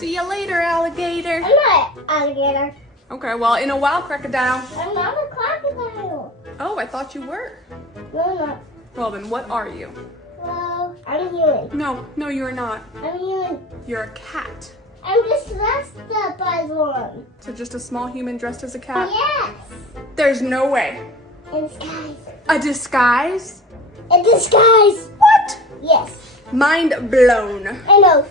See you later, alligator. I'm not an alligator. Okay, well, in a wild crocodile. I'm not a crocodile. Oh, I thought you were. No, I'm not. Well, then what are you? Well, I'm a human. No, you're not. I'm a human. You're a cat. I'm just dressed up as one. So just a small human dressed as a cat? Yes. There's no way. In disguise. A disguise? In disguise. What? Yes. Mind blown. I know.